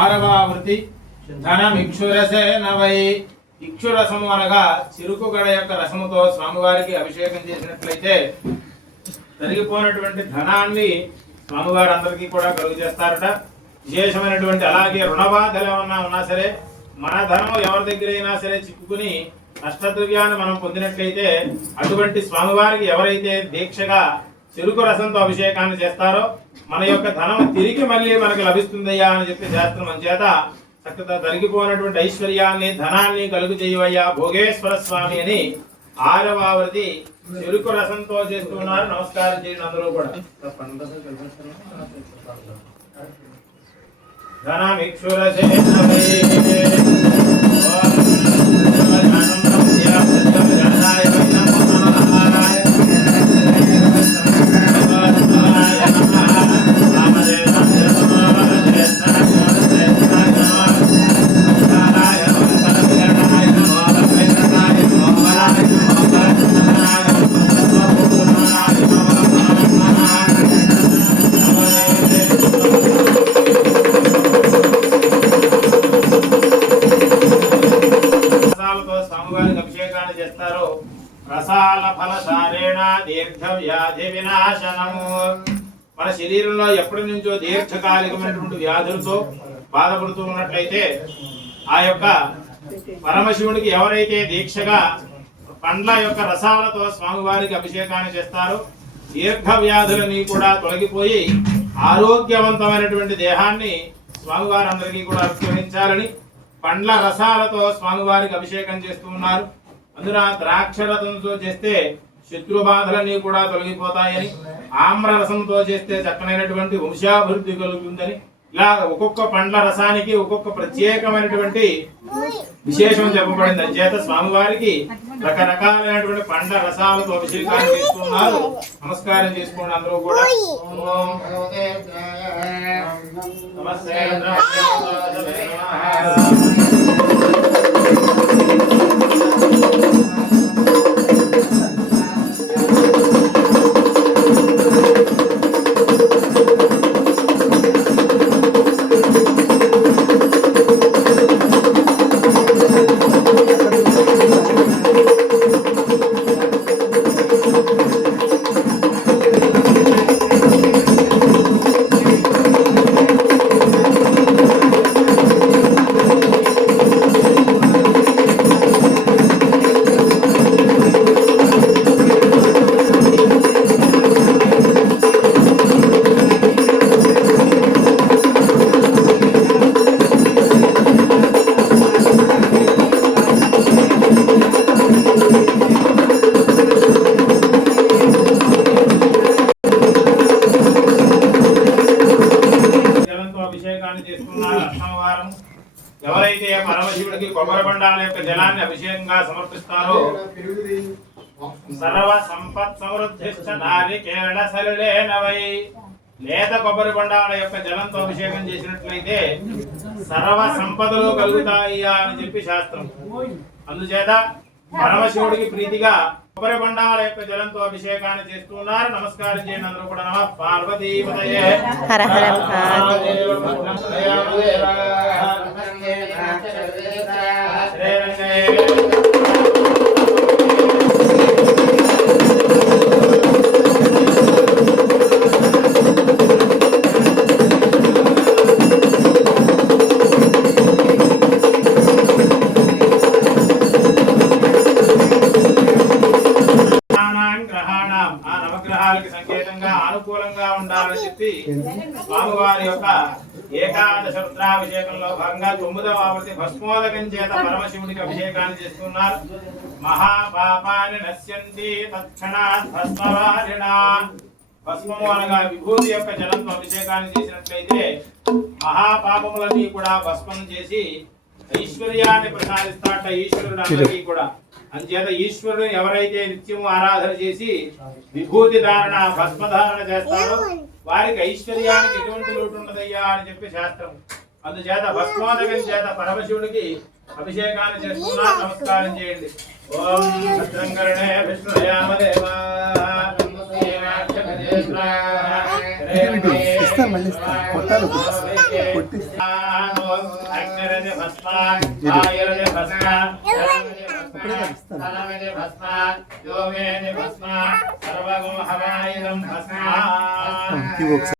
ఆరవావృతి ధనమిక్షురసేన why. ఇక్షురసము అనగా చిరుకు గడ యొక్క రసముతో స్వామివారికి అభిషేకం చేసినట్లయితే తరిగిపోయినటువంటి ధనాన్ని స్వామివారు అందరికీ కూడా కలుగు చేస్తారట. విశేషమైనటువంటి అలాగే రుణబాధలు ఏమన్నా ఉన్నా సరే, మన ధనం ఎవరి దగ్గర అయినా సరే చిక్కుకుని నష్టద్రవ్యాన్ని మనం పొందినట్లయితే అటువంటి స్వామివారికి ఎవరైతే దీక్షగా చెరుకు రసంతో అభిషేకాన్ని చేస్తారో మన యొక్క ధనం తిరిగి మళ్ళీ మనకు లభిస్తుందయ్యా అని చెప్పి శాస్త్రం అంచేత చక్కగా తరిగిపోయినటువంటి ఐశ్వర్యాన్ని ధనాన్ని కలుగు చేయవయ్యా భోగేశ్వర స్వామి అని ఆరవావృతి చెరుకు రసంతో చేస్తున్నారు. నమస్కారం చేయండి అందరూ కూడా. చేస్తారు. రసాల ఫలసారేణ దీర్ఘ వ్యాధి వినాశనము. మన శరీరంలో ఎప్పటి నుంచో దీర్ఘకాలికమైనటువంటి వ్యాధులతో బాధపడుతూ ఉన్నట్లయితే ఆ యొక్క పరమశివునికి ఎవరైతే దీక్షగా పండ్ల యొక్క రసాలతో స్వామివారికి అభిషేకాన్ని చేస్తారో దీర్ఘ వ్యాధులని కూడా తొలగిపోయి ఆరోగ్యవంతమైనటువంటి దేహాన్ని స్వామివారి అందరికీ కూడా అనుగ్రహించాలని పండ్ల రసాలతో స్వామివారికి అభిషేకం చేస్తూ ఉన్నారు. అందున ద్రాక్షరసంతో చేస్తే శత్రు బాధలన్నీ కూడా తొలగిపోతాయని, ఆమ్రరసంతో చేస్తే చక్కనైనటువంటి వంశాభివృద్ధి కలుగుతుందని, ఇలా ఒక్కొక్క పండ్ల రసానికి ఒక్కొక్క ప్రత్యేకమైనటువంటి విశేషం చెప్పబడింది. అంచేత స్వామివారికి రకరకాలైనటువంటి పండ్ల రసాలతో అభిషేకాన్ని చేస్తున్నారు. నమస్కారం చేసుకోండి అందరూ కూడా. నమస్తే. ఎవరైతే పరమశివుడికి కొబ్బరి బండాల యొక్క జలాన్ని అభిషేకంగా సమర్పిస్తారో సర్వ సంపత్ సమృద్ధిశ్చ నారికేళ సలిలేన వై. లేత కొబ్బరి బండాల యొక్క జలంతో అభిషేకం చేసినట్లయితే సర్వ సంపదలు కలుగుతాయి అని చెప్పి శాస్త్రం. అందుచేత పరమశివుడికి ప్రీతిగా కొబ్బరి బండాల యొక్క జలంతో అభిషేకాన్ని చేస్తున్నారు. నమస్కారం చేయండి అందరూ కూడా. నమః పార్వతీపతయే. హర హర మహాదేవ. సంకేతంగా అనుకూలంగా ఉండాలని చెప్పి స్వామివారి యొక్క ఏకాదశ రుద్రాభిషేకంలో భాగంగా 9వ ఆవృత్తి భస్మోదకం చేత పరమశివుడికి అభిషేకాన్ని చేస్తున్నారు. మహాపాపాని నశ్యంతి తత్క్షణాత్ భస్మవారిణా. భస్మము అనగా విభూతి యొక్క జలంతో అభిషేకాన్ని చేసినట్లయితే మహాపాపములన్నీ కూడా భస్మం చేసి ఐశ్వర్యాన్ని ప్రసాదిస్తాట ఈశ్వరుడు అందరికీ కూడా. అంచేత ఈశ్వరుడు ఎవరైతే నిత్యము ఆరాధన చేసి విభూతి ధారణ భస్మధారణ చేస్తారో వారికి ఐశ్వర్యానికి ఎటువంటి లోటు ఉండదయ్యా అని చెప్పి శాస్త్రం. అందుచేత భస్మోదకం చేత పరమశివుడికి అభిషేకాన్ని చేస్తున్నారు. నమస్కారం చేయండి. ఓం భద్రంకరణే విష్ణుయామదేవా. అగ్నిరది భస్మ వాయురది భస్మ తనమది భస్మ యోమేది భస్మ సర్వగో హవాయుధం భస్మ